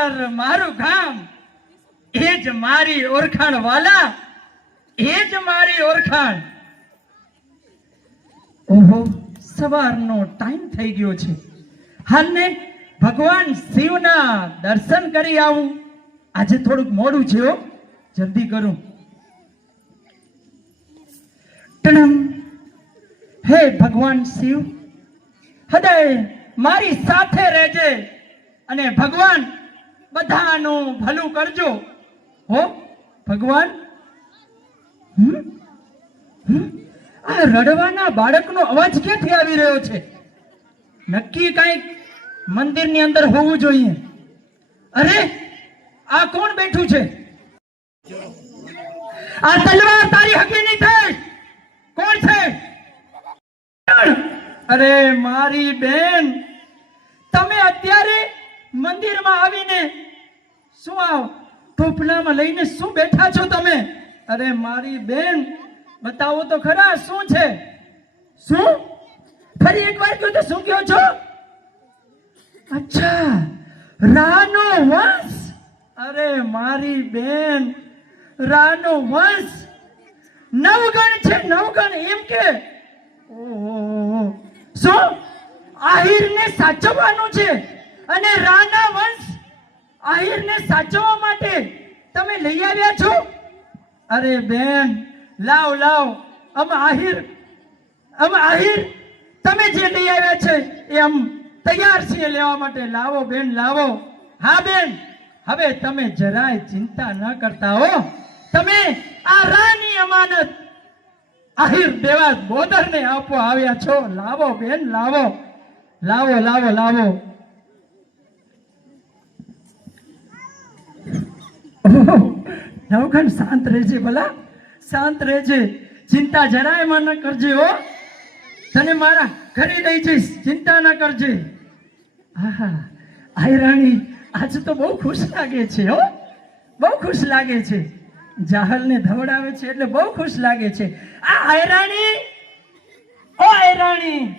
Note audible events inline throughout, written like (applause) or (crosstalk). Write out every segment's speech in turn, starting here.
આડીદાર મારું ગામ, એ જ મારી ઓળખાણ વાલા, એ જ મારી ઓળખાણ. ઓહો, સવારનો ટાઈમ થઈ ગયો છે. હાલને ભગવાન શિવના દર્શન કરી આવું. આજે થોડુંક મોડું છે જલ્દી કરું. ટણમ. હે ભગવાન શિવ, હૃદય મારી સાથે રહેજે અને ભગવાન બધાનું ભલું કરજો. હો, ભગવાન? આ રડવાના બાળકનો અવાજ ક્યાંથી આવી રહ્યો છે? નક્કી કંઈક મંદિરની અંદર હોવું જોઈએ. અરે, આ કોણ બેઠું છે? આ તલવાર તારી હકી નહીં થઈ. કોણ છે? અરે, મારી બેન. મંદિરમાં આવીને શું આવ ટોપલામાં લઈને શું બેઠા છો તમે? અરે મારી બેન, બતાવો તો ખરા, શું છે? શું? ફરી એક વાર કહ્યું તો શું કહો છો? અચ્છા, રાનો વંશ? અરે મારી બેન, રાનો વંશ? નવગણ છે, નવગણ, એમ કે? ઓહો, શું? આહિરને સાચવવાનું છે? અને રાના વંશ આહિરને સાચવવા માટે તમે લઈ આવ્યા છો? અરે બેન, લાવ લાવ. અમ આહિર અમ આહિર, તમે જે લઈ આવ્યા છે એ આમ તૈયાર છીએ લેવા માટે. લાવો બેન, લાવો. હા બેન, હવે તમે જરાય ચિંતા ન કરતા હો. તમે આ રાની અમાનત આહિર દેવા બોદરને આપવા આવ્યા છો. લાવો બેન, લાવો. લાવો લાવો લાવો. નવખંડ શાંત રહેજે ભલા. શાંત રહેજે. ચિંતા જરાયમાં ન કરજે હો. તને મારા ઘરે લઈ જઈશ. ચિંતા ન કરજે. આહા. આય રાણી, આજ તો બહુ ખુશ લાગે છે હો. બહુ ખુશ લાગે છે. જાહલને ધવડાવે છે એટલે બહુ ખુશ લાગે છે. આ આયરાણી ઓ આયરાણી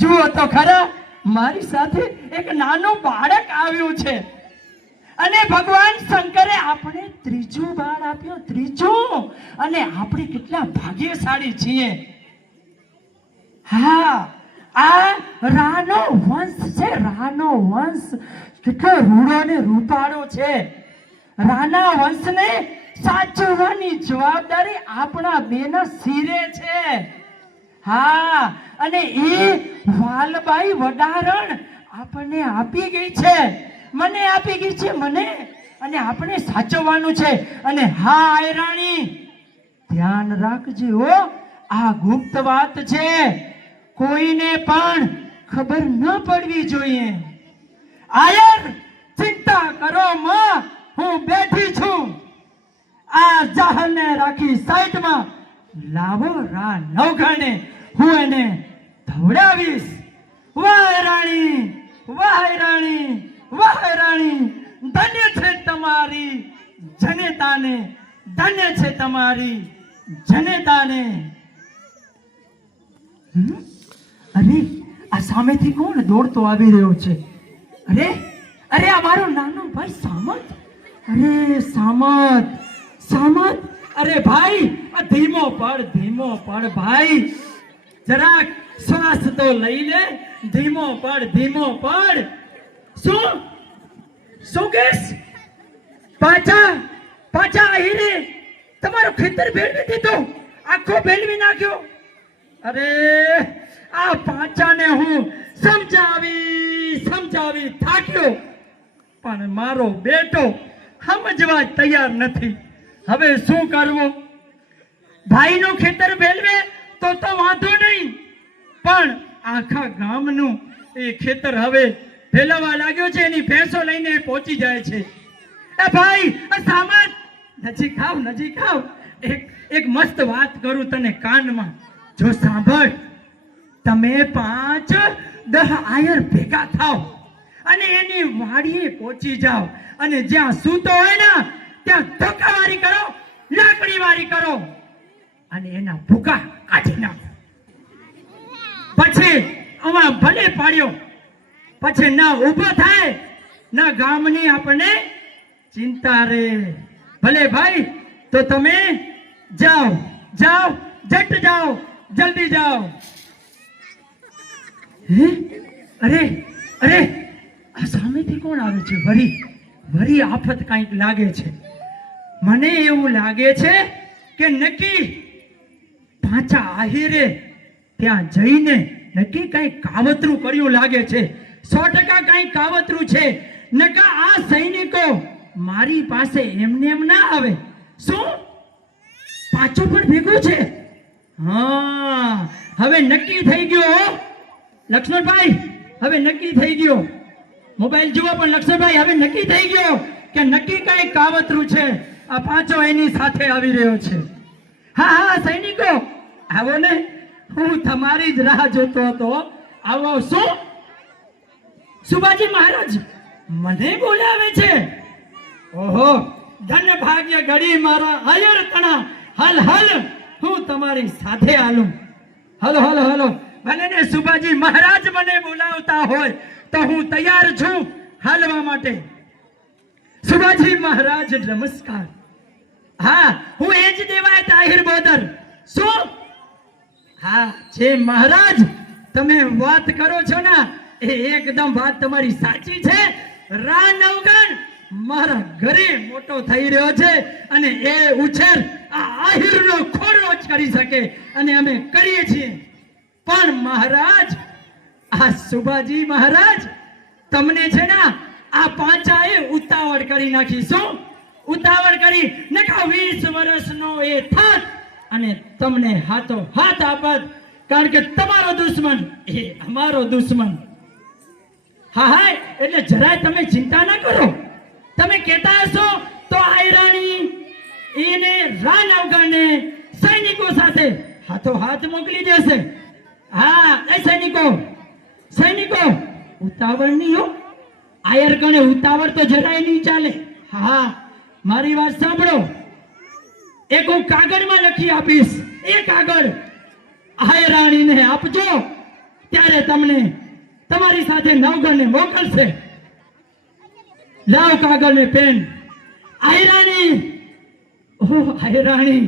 જુઓ તો ખરા, મારી સાથે એક નાનું બાળક આવ્યું છે. અને ભગવાન શંકરે આપણે ત્રીજું બાળ આપ્યો, ત્રીજું. અને આપણે કેટલા ભાગ્યશાળી છીએ. હા, આ રાનો વંશ છે, રાનો વંશ. કેટલો રૂડો ને રૂપાળો છે. રાના વંશને સાચવવાની જવાબદારી આપણા બેના શિરે છે. હા, અને એ વાલબાઈ વડારણ આપણને આપી ગઈ છે. મને આપી ગઈ છે, મને. અને આપણે સાચવવાનું છે. અને હા આયરાણી ધ્યાન રાખજે હો. આ ગુપ્ત વાત છે. કોઈને પણ ખબર ન પડવી જોઈએ. આયર, ચિંતા કરો માં. હું બેઠી છું. આ જાહલને રાખી સાઈડમાં લાવો રા નવઘાને. હું એને ધવડાવીશ. વાહ રાણી વાહ રાણી. વાહ રાણી, ધન્ય છે તમારી જનેતાને, ધન્ય છે તમારી જનેતાને? અરે, આ સામેથી કોણ દોડતો આવી રહ્યો છે? અરે અરે, આ મારો નાનો ભાઈ સામત? અરે, સામત સામત? અરે, ભાઈ, આ ધીમો પડ ધીમો પડ, ભાઈ. જરાક શ્વાસ તો લઈ લે. ધીમો પડ ધીમો પડ. શું? શું કેસ? પાછા પાછા આહીને તમારું ખેતર ભેળવી દીધું. આખો ભેળવી નાખ્યો. અરે, આ પાછાને હું સમજાવી સમજાવી થાક્યો. પણ મારો બેટો સમજવા તૈયાર નથી. હવે શું કરવું? ભાઈનું ખેતર ભેળવે તો તો વાંધો નહીં. પણ આખા ગામનું એ ખેતર હવે ફેલાવા લાગ્યો છે, એની ભેંસો લઈને પહોંચી જાય છે. એ ભાઈ સામાન નજીક આવ નજીક આવ. એક એક મસ્ત વાત કરું તને કાનમાં. જો સાંભળ, તમે પાંચ, દહ આયર ભેગા થાવ અને એની વાડીએ પહોંચી જાઓ અને જ્યાં સૂતો હોય ને, ત્યાં ધક્કાવારી કરો લાકડી વારી કરો અને એના ભૂકા કાઢી નાખો. પછી આમાં ભલે પાડ્યો પછી ના ઊભો થાય, ના ગામની આપણને ચિંતા રે. ભલે ભાઈ, તો તમે જાઓ જાઓ, જટ જાઓ, જલ્દી જાઓ. હે? અરે અરે, આ સામેથી કોણ આવે છે? વરી વરી આફત કાંઈક લાગે છે. મને એવું લાગે છે કે નક્કી પાછા આહિરે ત્યાં જઈને નક્કી કઈ કાવતરું કર્યું લાગે છે. સો ટકા કઈ કાવતરું છે. નકા આ સૈનિકો મારી પાસે એમને એમ ના આવે. શું? પાછું પણ ભેગું છે? હા, હવે નક્કી થઈ ગયો. લક્ષ્મણભાઈ, હવે નક્કી થઈ ગયો. મોબાઈલ જુઓ પણ લક્ષ્મણભાઈ, હવે નક્કી થઈ ગયો કે નક્કી કઈ કાવતરું છે. આ પાંચો એની સાથે આવી રહ્યો છે. હા હા, સૈનિકો, આવો ને. હું તમારી જ રાહ જોતો હતો. આવો, શું? સુભાજી મહારાજ, મને બોલાવે છે. ઓહો, ધન ભાગ્ય ઘડી મારા અયર તણા. હલ હલ, હું તમારી સાથે આલું હલો હલો હલો. ને સુભાજી મહારાજ મને બોલાવતા હોય, તો હું તૈયાર છું હાલવા માટે. સુભાજી મહારાજ, નમસ્કાર. હા, હું એ જ દેવાય તાહિર બોદર. શું? હા, જે મહારાજ, તમે વાત કરો છો ને એ એકદમ વાત તમારી સાચી છે. રા નવગણ, મારા ઘરે મોટો થઈ રહ્યો છે અને એ ઉછેર આ આહિરનો ખોડો જ કરી શકે અને અમે કરીએ છીએ. પણ મહારાજ, આ સુભાજી મહારાજ, તમને છે ને આ પાંચાએ ઉતાવળ કરી નાખી શું ઉતાવળ કરી નકા વીસ વર્ષનો એ થાત અને તમને હાથો હાથ આપત. કારણ કે તમારો દુશ્મન એ અમારો દુશ્મન. હા હા, એટલે જરાય તમે ચિંતા ના કરો. તમે કહેતા હશો, તો આયરાણી એને રાન અવગણને સૈનિકો સાથે હાથો હાથ મોકલી દેશે. હા, એ સૈનિકો સૈનિકો, ઉતાવળ નહીં હો. આયર ગણે ઉતાવળ તો જરાય નહીં ચાલે. હા મારી વાત સાંભળો. એક હું કાગળમાં લખી આપીશ. એ કાગળ આયરાણીને આપજો. ત્યારે તમને તમારી સાથે નવગણને મોકલશે. લાવ કાગળ ને પેન. આયરાણી ઓ આયરાણી.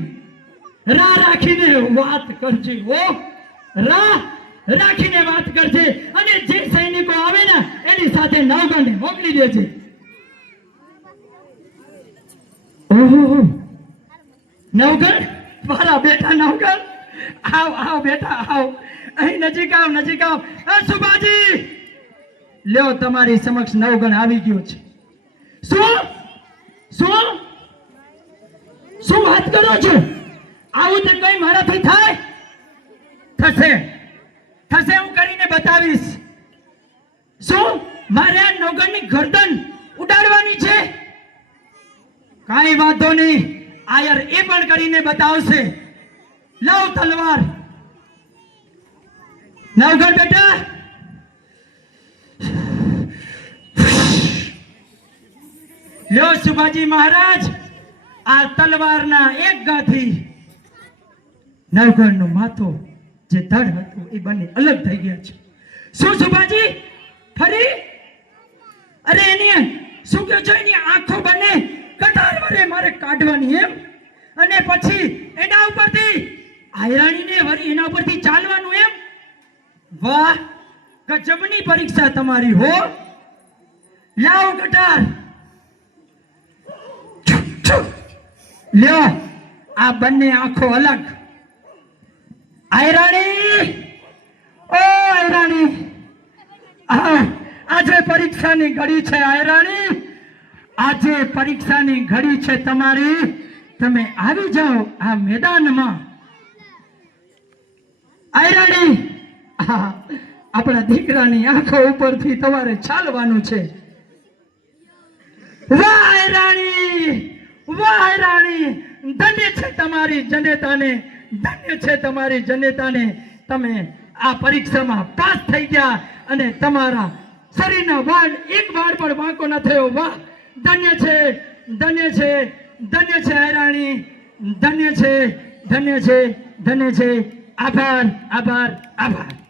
રા રાખીને વાત કરજે ઓ રા રાખીને વાત કરજે અને જે સૈનિકો આવે ને, એની સાથે નવગણને મોકલી દેજે. ઓહો નવગણ? મારા બેટા નવગણ? આવ આવ બેટા, આવ. અહીં નજીક આવ નજીક આવ. એ સુબાજી લ્યો, તમારી સમક્ષ નવગણ આવી ગયો છે. શું? શું? શું વાત કરો છો? આવું તો કઈ મારાથી થાય? થશે. થશે હું કરીને બતાવીશ. શું? મારે આ નવગણની ગરદન ઉડાડવાની છે? કાંઈ વાંધો નહીં. આયર એ પણ કરીને બતાવશે. લાવ તલવાર. નવગઢ બેટા. લ્યો સુભાજી મહારાજ, આ તલવારના એક ગાથી નવગઢનું માથું જે ધડ હતું એ બંને અલગ થઈ ગયા છે. શું સુભાજી? ફરી? અરે એની શું કહ્યું છે? એની આંખો બંને કટાર વડે મારે કાઢવાની એમ? અને પછી એના ઉપરથી આયરાણીને વળી એના ઉપરથી ચાલવાનું એમ? વાહ, ગજબની પરીક્ષા તમારી હો. લાવ કટાર લ્યો, આ બંને આંખો અલગ. આયરાણી. ઓ, આયરાણી. આજે પરીક્ષાની ઘડી છે, આયરાણી. આજે પરીક્ષાની ઘડી છે તમારી. તમે આવી જાઓ આ મેદાનમાં. આયરાણી (laughs) આપણા દીકરાની આંખો ઉપરથી તમારે ચાલવાનું છે. વાહ રાણી વાહ રાણી, ધન્ય છે તમારી જનેતાને, ધન્ય છે તમારી જનેતાને. તમે આ પરીક્ષામાં પાસ થઈ ગયા અને તમારા શરીરના વાળ એક વાળ પણ વાંકો ન થયો. વાહ, ધન્ય છે ધન્ય છે ધન્ય છે રાણી, ધન્ય છે ધન્ય છે ધન્ય છે. આભાર આભાર આભાર.